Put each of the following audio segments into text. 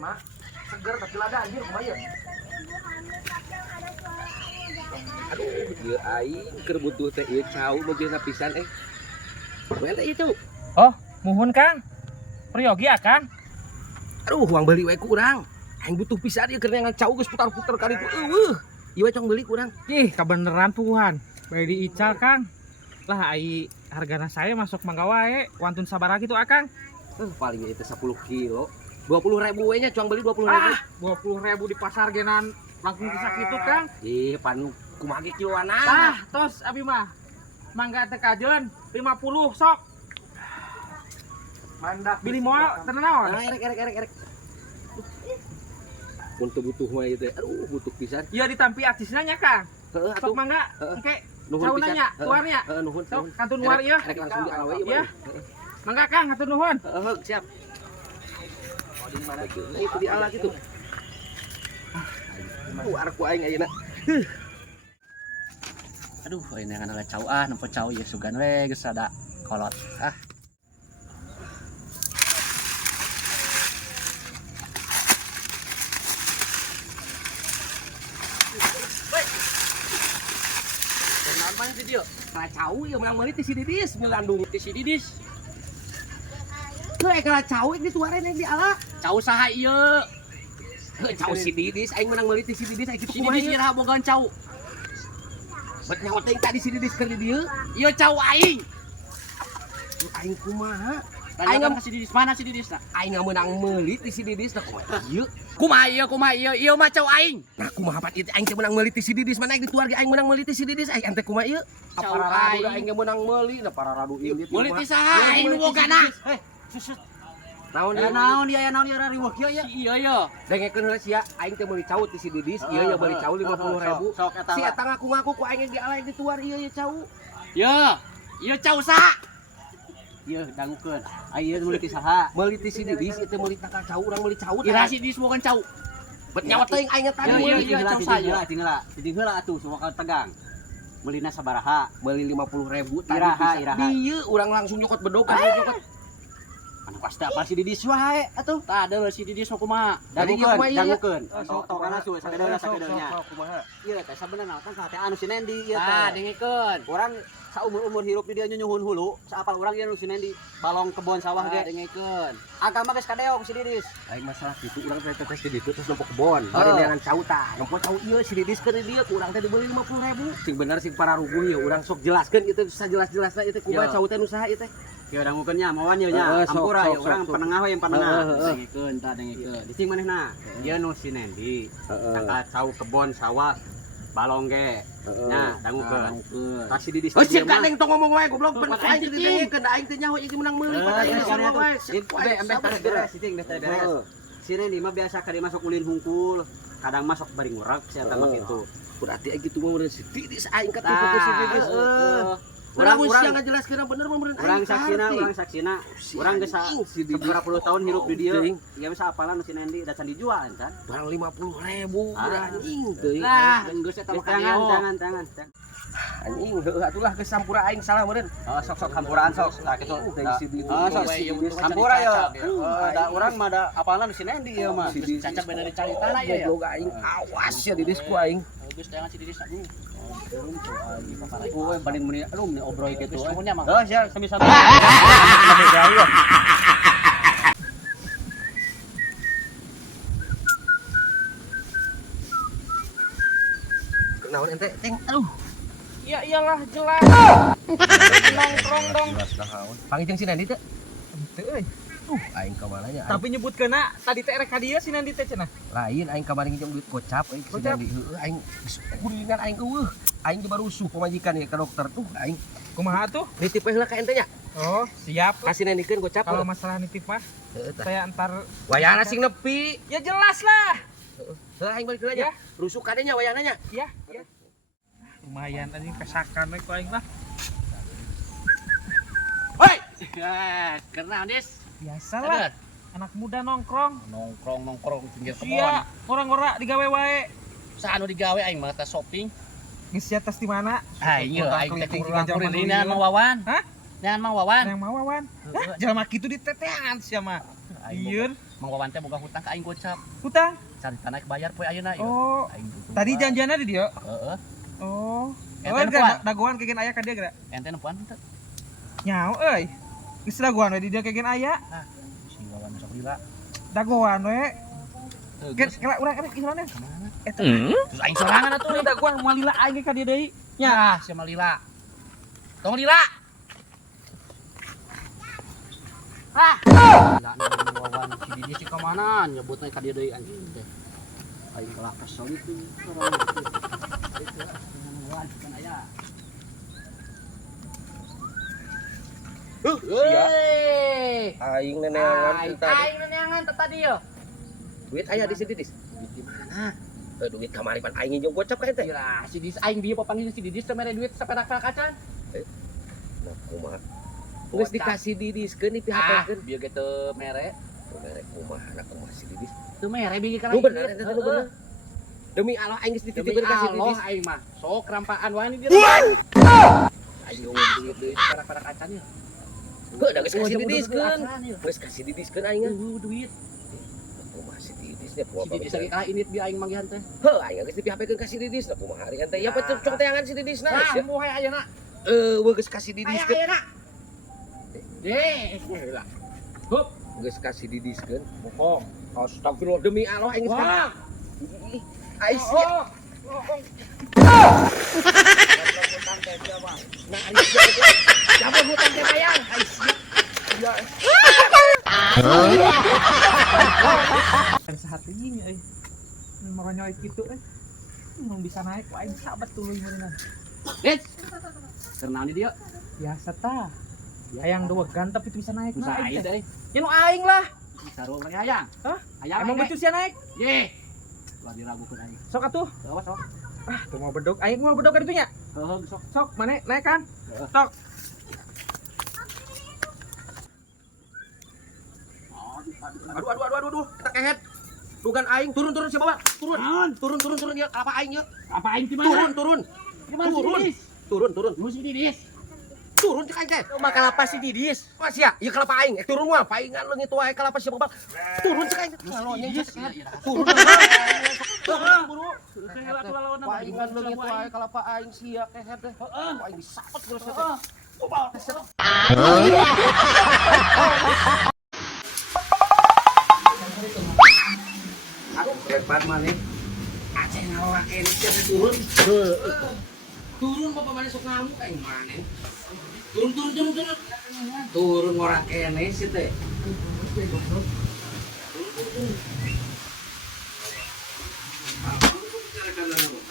Mak, seger tapi lada anjir kumaha. Aduh, ieu aing keur butuh teh ieu cau mobilna pisan Well itu. Oh, muhun Kang. Priyogi Akang. Aduh, uang beli wae ku urang. Aing butuh pisan ieu keur nyangan cau geus putar-putar ka ditu. Ieu we cong beli ku urang. Ih, kabeneran puguhan. Bae diical Kang. Lah ai hargana saya masuk mangga wae. Wantun sabaraha kitu Akang. Paling itu 10 kilo. 20.000 we nya cong beli 20.000. 20.000 di pasar genan langsung bisa kitu Kang. Ih, panu kumaha ge kiloan Tos abi mah. Mangga teh kajeun 50 sok. Mandak Bili moal teu naon? Erek. Untuk butuh mah ieu teh. Aduh, butuh pisan. Ieu ditampi artisna nya Kang. Heeh Sok atuh. mangga. Engke Nuhun cauna pisan. nya, tuarnya. Heeh, nuhun. Sok kantun luar ieu. Erek langsung di alawe Iya. Mangga Kang, hatur nuhun. Heeh, siap. Oh, di mana kieu? Nah, itu di ala gitu. Arek ku aing ayeuna. Aduh, ini kan ada cau nempo cau ya sugan we geus ada kolot. Kenapa main di dieu? Kala cau ieu menang meuli ti si Didis, milandung ti si Didis. Heuh, kala cau di tuaren di ala. Cau saha ieu? Heuh, cau si Didis, aing menang meuli ti si Didis, aing kitu Si kumaha Didis ieu? iraha bogaan cau. Bet nyawa teh tadi si Didis keur di dieu. Ieu cau aing. Aing kumaha? Aing ka si Didis mana si Didis na? Aing menang meuli ti si Didis da kumaha ieu? Kumaha ieu? Ieu mah cau aing. Nah, kumaha pat ieu aing teh menang meuli ti si Didis, mana aing di keluarga aing menang meuli ti si Didis, aing teh kumaha ieu? Cau Para radu aing. aing ge menang meuli, da para radu ieu dia. Meuli ti saha aing nu bogana? Naon Ya ieu? naon dia riweuh kieu ya? Iya ya. Dengekeun heula sia, aing teh meuli cau ti si Didis, ieu ya meuli cau 50.000. Sok eta. Si eta ngaku-ngaku ku aing di ala di tuar ieu ya cau. Ieu cau saha? Ieu dangukeun. Ieu meuli ti saha? Meuli ti si Didis, ieu teh meuli taka cau, urang meuli cau. Iraha si Didis bogaan cau. Bet nyawa teh aing tadi Iya, meuli. cau saya. Tinggal heula atuh suka tegang. Meulina sabaraha? Meuli 50.000 tadi Iraha, bisa. iraha. Dieu urang langsung nyokot bedog kan nyokot. Anu pasti apa si Didis wae atuh. Tah ada si Didis mah kumaha? Dari ieu kumaha ieu? Dangukeun. Sok Tok kana suwe sakedeurnya. kumaha. Ieu teh sabenerna kan ka teh anu si Nendi ieu teh. Ah, dengekeun. Urang saumur-umur hirup di dia nyunyuhun hulu, saapal urang ieu nu si Nendi balong kebon sawah Ah, ge. dengekeun. Agama geus kadeong si Didis. Lain masalah itu urang teh tes di ditu terus nempo kebon. Bari neangan cau tah. Nempo cau ieu si Didis keur di dieu ku urang teh dibeli 50.000. Sing bener sing para ruguh ieu urang sok jelaskeun ieu teh sajelas-jelasna ieu teh kumaha Yo. cau teh nu saha ieu teh. Ieu dangukeun nya mawan ieu nya. Heeh, sok, Ampura sok, ieu urang sok. penengah we yang penengah. Heeh. Dengekeun tah dengekeun. Di sing manehna? Ieu nu si Nendi. Heeh. Kata cau kebon sawah balong ge. Nah, dangukeun. Tah si Didis Oh, teh siap mah- gandeng tong ngomong wae goblok. Tuh, Ben makanya aing teh cicing. dengekeun da aing teh nyaho ieu menang meuli pada ieu semua wae. Embeh beres, siting beres beres. Si Nendi mah biasa kali masuk ulin hungkul, kadang masuk bari ngurek si eta mah kitu. Berarti aing kitu mah bener si Didis aing ketipu ke si Didis. Urang Urang ngajelaskeun bener mah bener urang saksina, urang geus si Didis berapa puluh tahun hirup di dieu. Teuing. Ieu mah sapalan si Nendi da can dijual kan. Barang 50.000 Ah. anjing teuing. Lah, geus eta mah Jangan, tangan. Anjing heuh atulah geus sampura aing salah meureun. Oh, sok hampuraan sok. Tah kitu. Si Didis. Oh, sok Si Didis. hampura ya. Da urang mah da apalan si Nendi ieu mah. Si Didis. Cacak beda dari carita lah ya. Goblok aing awas ya Didis ku aing. Geus jangan si Didis. Oh, paling meni aduh meni obrol kitu. Oh, sia sami-sami. Naon ente ceng aduh. Ya iyalah jelas. Nongkrong dong. Pangijeng si Nandi teh. Teu euy. Aing ka mananya. Tapi nyebutkeuna tadi teh rek ka dieu si Nandi teh cenah. Lain aing kamari nginjem duit gocap euy si Gocap? Nandi heueuh aing kuringan aing eueuh. Aing juga rusuh pemajikan ya ke dokter tuh aing Kumaha tuh? nitip we heula ka ente nya. Oh, siap. Kasih nandikeun gocap. Kalau masalah nitip mah Heueuh tah. saya antar Wayahna sing nepi. ya jelas lah. Heuh aing balik heula nya. Ya. Rusuh kadenya wayahna nya. Ya. Lumayan anjing kesakan we ku aing mah. Hoi. Karena Andis Biasalah. Anak muda nongkrong. nongkrong pinggir Sia, orang-orang digawe wae. Saanu digawe aing mah teh shopping. Geus sia tos di mana? Aing ieu aing teh Keliling kumpul zaman ini dulu. Mang Wawan. Hah? Nyan Mang Wawan. Yang mau wawan. Hah, jelema kitu diteteangan sia mah. Ieun. Mang Wawan teh boga hutang ka aing gocap. Hutang. Carita naik bayar poe ayeuna ieu. Oh. Aing butuh. Tadi janjianna di dia. Heeh. Oh. Ente Oh, nempuan? dagoan kegen aya ka dia geura. Ente nempuan teu? Nyao euy. Geus dagoan we di dia kegen aya. Si Wawan sok lila. Dagoan we. Teu Gen geus kela urang erek gimana? kemana? Eta. Terus aing sorangan atuh. Tuh dagoan moal lila aing ka dia deui. Ya, si Lila. Tong Lila. Ah. Lila nang Wawan si Didi si kemana? Nyebutna ka dia deui anjing teh. Aing kalah kesel itu orang itu. Itu Wawan kan aya. Aing neneangan teh tadi. Aing neneangan teh tadi yo. Duit aya di sini dis. Duit di mana? Duit kamari pan aing jeung gocap ka ente. Gila, si Didi aing dia papanggil si Didi teh mere duit sapedak kacan. Nah, kumaha? Geus dikasih didiskeun di PHP-keun. Bieu gitu mere. Merek kumaha anak kumaha si didis. Teu mere bigi ka. Lu bener eta lu bener. Demi Allah aing geus dititipkeun ka si didis. aing mah sok rampaan wae dia. Aing duit sapedak kacan ya. Heuh, da geus kasih didiskeun. Geus kasih didiskeun aing. Duit. Kumaha si didis nya Si Didi sakit kalah init bi aing manggihan teh. Heuh, aing geus di PHP-keun ka si didis. Nah kumaha ari ente? Ya pecuk cong teangan si didis na. Nah, moe ayeuna. We geus kasih didiskeun. Ayeuna. Deh, lah. Hup, Geus kasih didiskeun. bokong. Astagfirullah demi Allah aing geus Wah. Ais ya. Nah, ais ya. Cabut hutang teh bayang. Ais. Kan sahatinya euy. Makanya kitu euy. Mun bisa naik wae aing sabat tuluy meureunna. Dit. Kenaon di dia? Biasa tah. Ayang doegan tapi bisa naik. Bisa aing teh. Ya nu aing lah. Sarua mah hayang. Hah? Hayang Emang betul sih naik? Ye. Lah diragukeun aing. Sok atuh. Awas sok. Ah, tuh mau bedog. Aing mau bedog ka ditu nya. Heuh sok. Sok, mana naik kan? Heeh. Sok. Aduh. Kita kehet. Dugan aing turun si bawa. Turun ya. Apa aing ya? Apa aing di mana? Turun. Di mana si Didis? Turun. Lu si Didis. Turun cek aing teh. Mah kalapa si didis. Mas ya, ieu kalapa aing. Turun mah paingan leungit wae kalapa si bawa. Turun cek aing. Ngalonya cek kehet. Turun. Buru. Paingan leungit wae kalapa aing sia kehet teh. Heeh. Aing disapet geus teh. Aduh, lebar maneh. Aceh ngawa kene teh turun. Turun bapak maneh sok ngamuk aing maneh. Turun. Turun orang kene sih teh.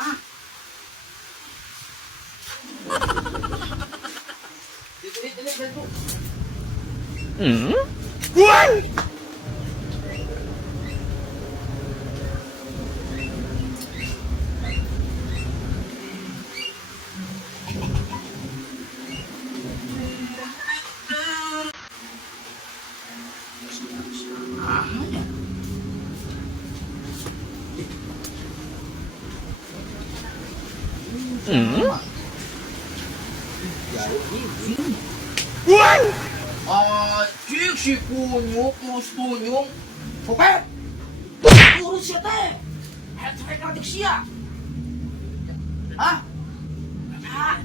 Ah. Cik si kunyuk, mus kunyuk. Oke. Turun siya teh. Ayat sampai kadik siya. Hah? Hah?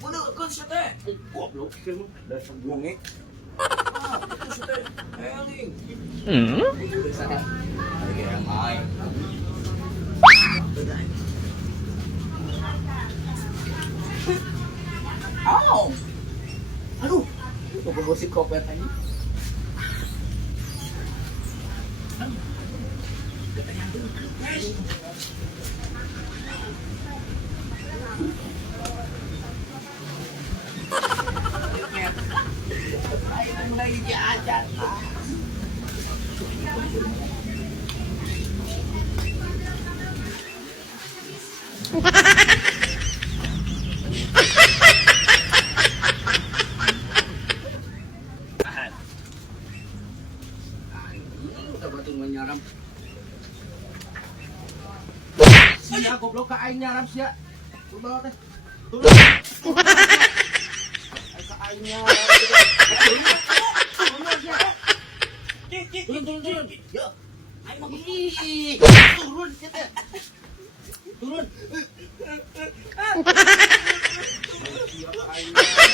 Mana kan siya teh? Goblok, kamu dasar bonge. Aduh, mau gosip kopet aja. Mulai diajar. Udah batu menyaram. sia goblok ka aing nyaram sia. Turun teh. Turun. Aing ka aing nyaram. Turun. Yo. Aing mau pergi. Turun sia teh. Turun. Aing